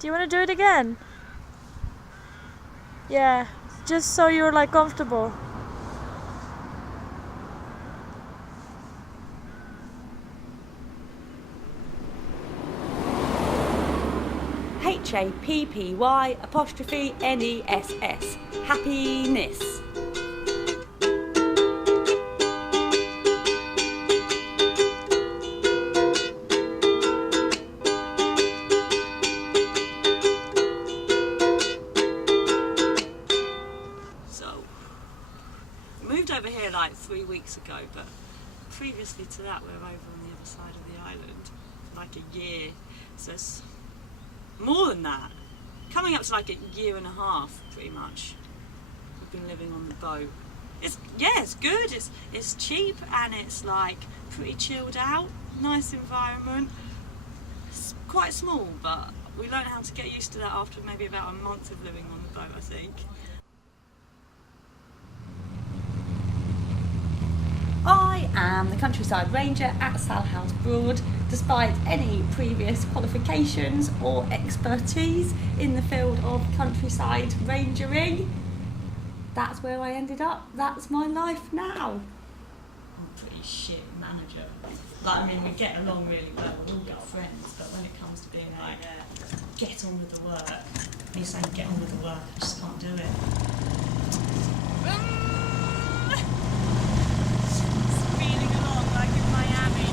Do you want to do it again? Yeah, just so you're like comfortable. HAPPY_NESS. Happiness. So, we moved over here like 3 weeks ago, but previously to that we were over on the other side of the island for like a year. So it's more than that. Coming up to like a year and a half, pretty much. We've been living on the boat. It's good. It's cheap and it's like pretty chilled out. Nice environment. It's quite small, but we learned how to get used to that after maybe about a month of living on the boat, I think. I am the Countryside Ranger at Salhouse Broad. Despite any previous qualifications or expertise in the field of countryside rangering, that's where I ended up. That's my life now. I'm a pretty shit manager. Like, I mean, we get along really well, we're all good friends, but when it comes to being like, get on with the work, me saying get on with the work, I just can't do it. Speeding along like in Miami.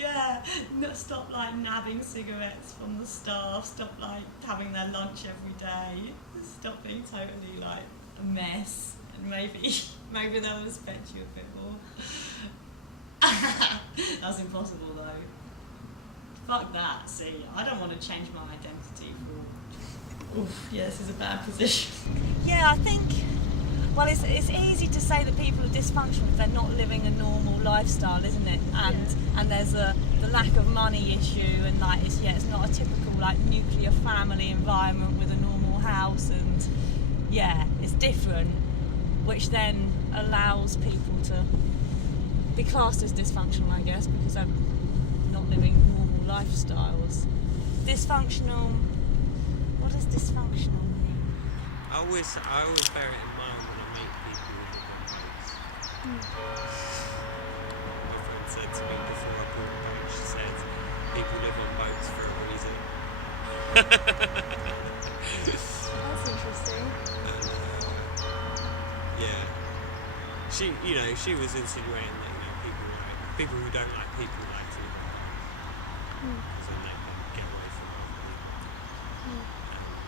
Yeah, stop like nabbing cigarettes from the staff, stop like having their lunch every day, stop being totally like a mess, and maybe they'll respect you a bit more. That's impossible though. Fuck that, see, I don't want to change my identity for... Oof, yeah, this is a bad position. Yeah, I think, well, it's easy to say that people are dysfunctional if they're not living a normal lifestyle, isn't it? And there's the lack of money issue, and like it's not a typical like nuclear family environment with a normal house, and yeah, it's different, which then allows people to be classed as dysfunctional, I guess, because they're not living normal lifestyles. Dysfunctional. What does dysfunctional mean? I always bear it in mind when I meet people with the boats. My friend said to me before I bought the boat, she said, people live on boats for a reason. That's interesting. And, yeah. She was insinuating that, people who don't like people like to live on boats. Because then they can get away from other people. And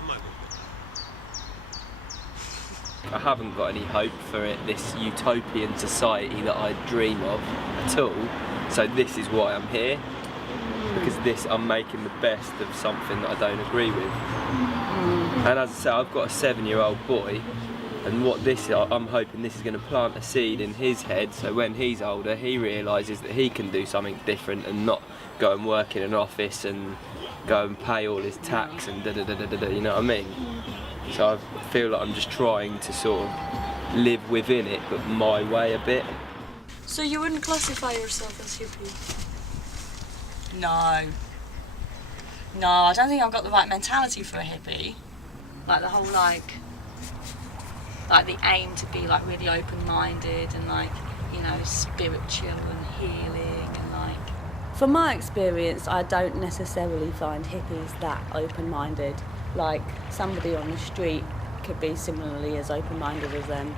I might be a bit like that. I haven't got any hope for it, this utopian society that I dream of at all. So this is why I'm here, because I'm making the best of something that I don't agree with. And as I say, I've got a 7-year-old boy, and I'm hoping this is going to plant a seed in his head, so when he's older he realises that he can do something different and not go and work in an office and go and pay all his tax and you know what I mean? So I feel like I'm just trying to sort of live within it, but my way a bit. So you wouldn't classify yourself as hippie? No, I don't think I've got the right mentality for a hippie. Like the whole like the aim to be like really open-minded and like, spiritual and healing and like. From my experience, I don't necessarily find hippies that open-minded. Like somebody on the street could be similarly as open-minded as them.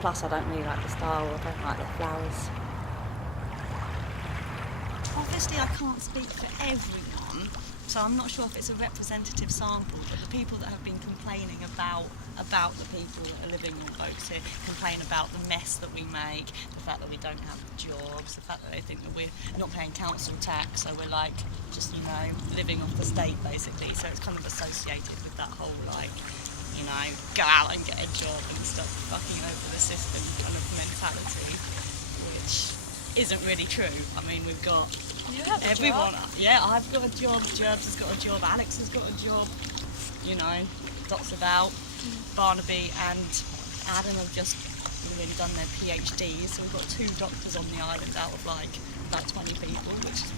Plus I don't really like the style, I don't like the flowers. Obviously I can't speak for everyone, so I'm not sure if it's a representative sample, but the people that have been complaining about the people that are living on boats here, complain about the mess that we make, the fact that we don't have jobs, the fact that they think that we're not paying council tax, so we're like just, living off the state basically, so it's kind of associated with that whole like, go out and get a job and stop fucking over the system kind of mentality, which isn't really true. I mean, we've got everyone. Yeah, I've got a job, Jerbs has got a job, Alex has got a job, Dot's about, Barnaby and Adam have just done their PhDs, so we've got 2 doctors on the island out of like like 20 people, which is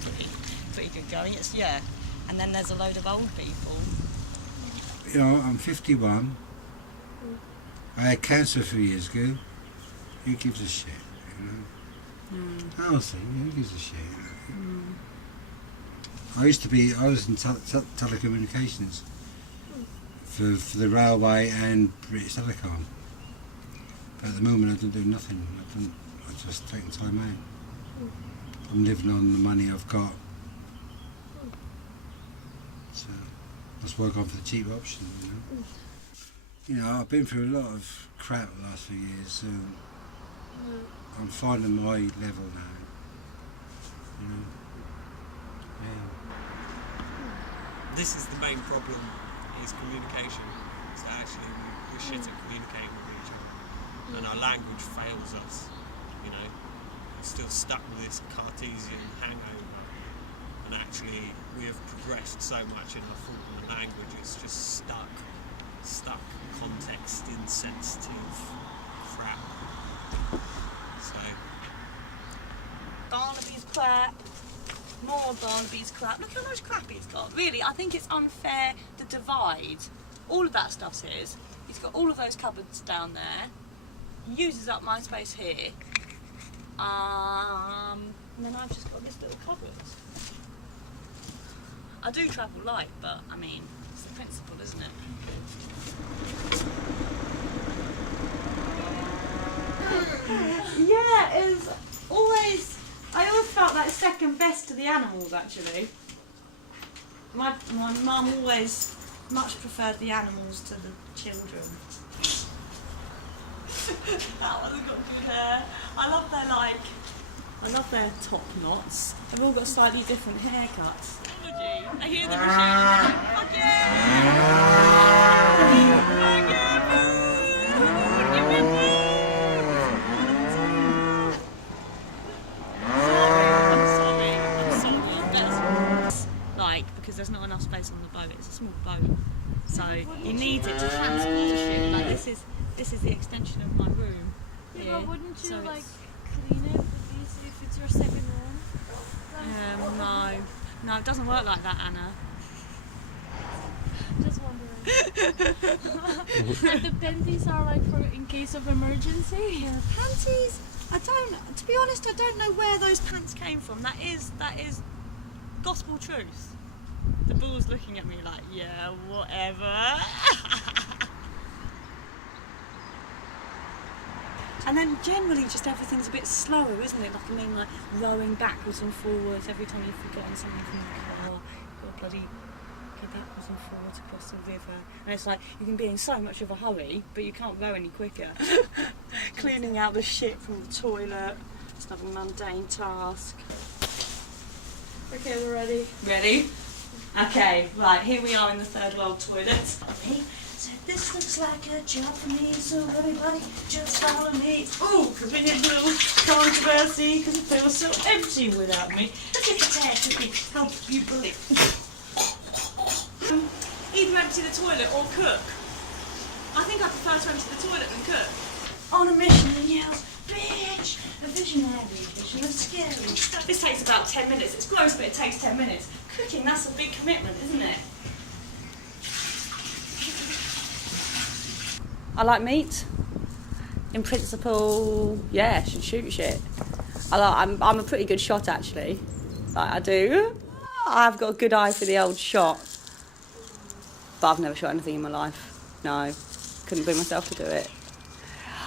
pretty good going. It's, yeah. And then there's a load of old people. You know, I'm 51. I had cancer a few years ago. Who gives a shit, you know? Honestly, who gives a shit, you know? I was in telecommunications for the railway and British Telecom. But at the moment I don't do nothing. I just take time out. I'm living on the money I've got. So that's why I go for the cheap option, you know. You know, I've been through a lot of crap the last few years, so I'm finding my level now. You know. Yeah. This is the main problem, is communication. Is that actually we're shit at communicating with each other. And our language fails us, you know. We're still stuck with this Cartesian hangover. And actually we have progressed so much in our thought and the language, it's just stuck context insensitive crap. So Barnaby's crap, more Barnaby's crap. Look how much crap he's got. Really, I think it's unfair, the divide. All of that stuff's his. He's got all of those cupboards down there. He uses up my space here. And then I've just got this little cupboard. I do travel light, but I mean, it's the principle, isn't it? Yeah, it was always. I always felt like second best to the animals, actually. My mum always much preferred the animals to the children. That one's got good hair. I love their top knots. They've all got slightly different haircuts. I hear the machine. Because there's not enough space on the boat. It's a small boat, so you need it to transport shit. Like this is the extension of my room. Yeah, but wouldn't you So like it's- clean it with these if it's your second room? No, it doesn't work like that, Anna. Just wondering. And the panties are like for in case of emergency. Panties? To be honest, I don't know where those pants came from. That is gospel truth. The bull's looking at me like, yeah, whatever. And then generally just everything's a bit slower, isn't it? Like, I mean, like rowing backwards and forwards every time you've forgotten something from the car. You've got to bloody go backwards and forwards across the river. And it's like, you can be in so much of a hurry, but you can't row any quicker. Cleaning out the shit from the toilet. It's not a mundane task. Okay, we're ready. Ready? Okay, right, here we are in the third world toilet. So this looks like a job for me, so everybody just follow me. Ooh, because we need a little controversy, because it feels so empty without me. Let's get the tag to me, help you believe. Either empty the toilet or cook. I think I prefer to empty the toilet than cook. On a mission and yells, bitch! A visionary vision of scary. This takes about 10 minutes. It's gross, but it takes 10 minutes. Cooking, that's a big commitment, isn't it? I like meat. In principle, yeah, should shoot shit. I'm a pretty good shot, actually. Like, I do. I've got a good eye for the old shot. But I've never shot anything in my life. No, couldn't bring myself to do it.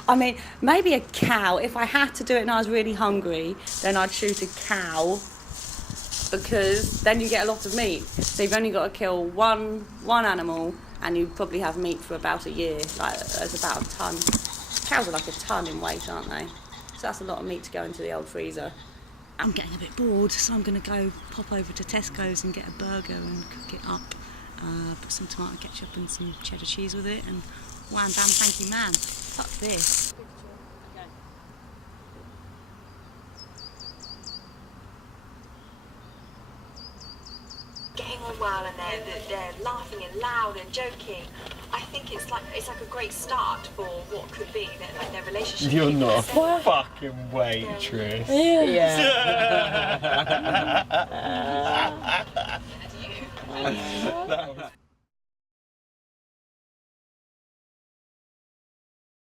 I mean, maybe a cow. If I had to do it and I was really hungry, then I'd shoot a cow, because then you get a lot of meat. So you've only got to kill one animal, and you probably have meat for about a year. Like, there's about a ton. Cows are like a ton in weight, aren't they? So that's a lot of meat to go into the old freezer. I'm getting a bit bored, so I'm going to go pop over to Tesco's and get a burger and cook it up. Put some tomato ketchup and some cheddar cheese with it, and wham bam thank you man. Fuck this. Getting on well and they're laughing and loud and joking, I think it's like a great start for what could be their relationship. You're People not a say, fucking waitress. "Do you?" That was